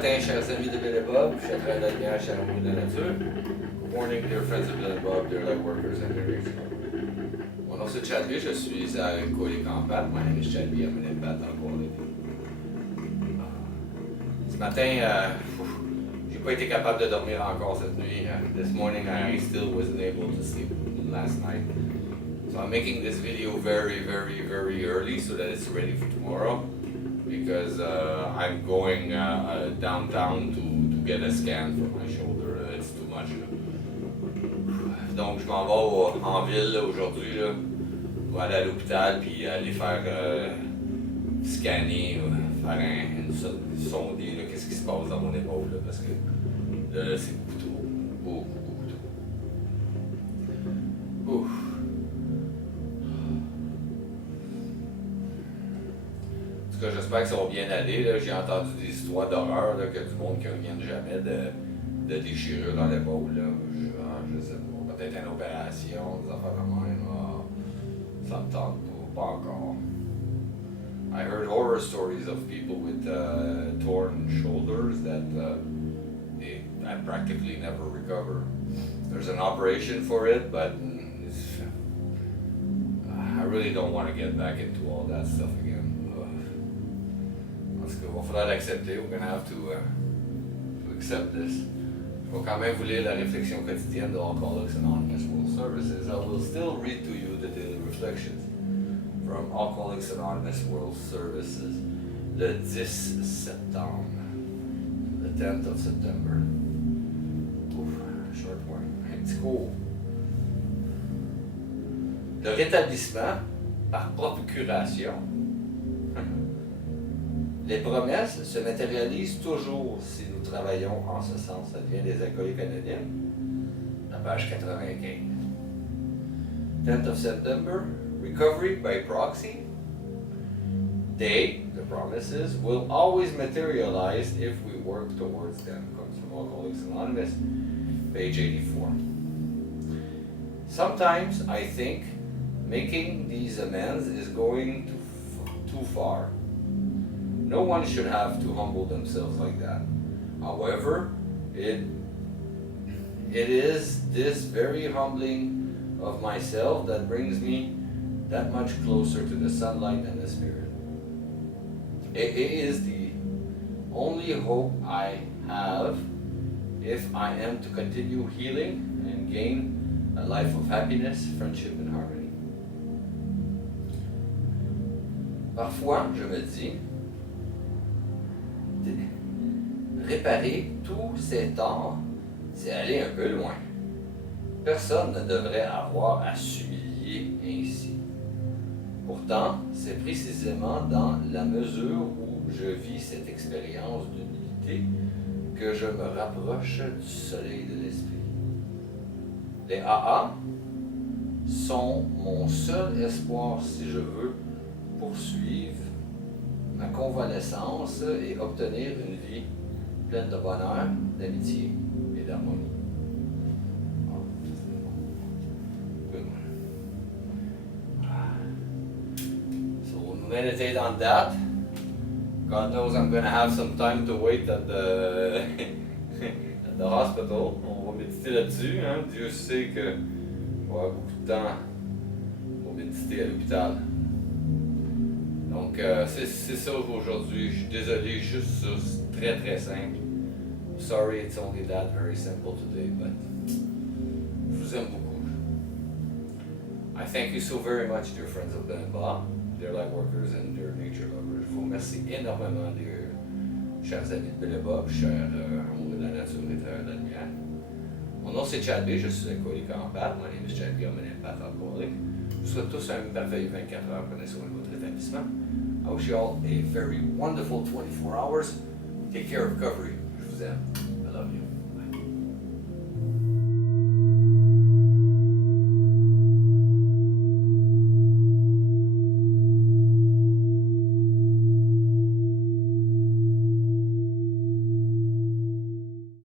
matin, chers amis de Bill et Bob. Je suis à travers la lumière, cher amour de la nature. Good morning, dear friends of Bill and Bob, dear light workers and dear nature. Mon nom c'est Chadley, je suis alcoolique en pâte. My name is Chadley, I'm an empath alcoholic. Ce matin, j'ai pas été capable de dormir encore cette nuit. This morning, I still wasn't able to sleep last night. So I'm making this video very, very, very early so that it's ready for tomorrow. Because I'm going downtown to get a scan for my shoulder. It's too much. Donc je m'en vais en ville aujourd'hui. Je vais aller à l'hôpital puis aller faire scanner, faire sonder qu'est-ce qui se passe dans mon épaule. Là, parce que là c'est beaucoup trop. Beaucoup trop. Ouf. J'espère que ça va bien aller. Là. J'ai entendu des histoires d'horreur, là, que du monde qui ne revienne jamais de déchirure dans l'épaule. Je sais pas, peut-être une opération, des affaires de même. Ça me tente pas encore. I heard horror stories of people with torn shoulders that they practically never recover. There's an operation for it, but I really don't want to get back into all that stuff again. Il va falloir l'accepter. We're going to have to accept this. Je vais quand même vous lire la réflexion quotidienne de Alcooliques Anonymes World Services. I will still read to you the daily reflections from Alcooliques Anonymous World Services le 10 septembre, the 10th of September. Oof, short one. It's cool. Le rétablissement par procuration. Les promesses se matérialisent toujours si nous travaillons en ce sens. Ça vient des Alcooliques Anonymes, la page 95. 10th of September, recovery by proxy. They, the promises, will always materialize if we work towards them. Comes from Alcoholics Anonymous, page 84. Sometimes I think making these amends is going too far. No one should have to humble themselves like that. However, it is this very humbling of myself that brings me that much closer to the sunlight and the spirit. It is the only hope I have if I am to continue healing and gain a life of happiness, friendship and harmony. Parfois, je me dis, réparer tous ces torts, c'est aller un peu loin. Personne ne devrait avoir à s'humilier ainsi. Pourtant, c'est précisément dans la mesure où je vis cette expérience d'humilité que je me rapproche du soleil de l'esprit. Les AA sont mon seul espoir si je veux poursuivre ma convalescence et obtenir une vie pleine de bonheur, d'amitié et d'harmonie. Oh, good one. So we'll meditate on that. God knows I'm going to have some time to wait at the, at the hospital. On va méditer là-dessus. Hein? Dieu sait que je vais avoir beaucoup de temps pour méditer à l'hôpital. Donc, c'est ça aujourd'hui. Je suis désolé, juste ça, c'est très très simple. Sorry, it's only that very simple today, but je vous aime beaucoup. I thank you so very much, dear friends of Ben Bob, dear light workers and dear nature lovers. Je vous remercie énormément, dear chers amis de Ben Bob, chers amours de la nature et de la lumière. Mon nom c'est Chadley, je suis alcoolique en pâte. My name is Chadley, I'm an empath alcoholic. Je vous souhaite tous un merveilleux 24 heures. Prenez soin de votre rétablissement. I wish you all a very wonderful 24 hours. Take care of recovery. Je vous aime. I love you.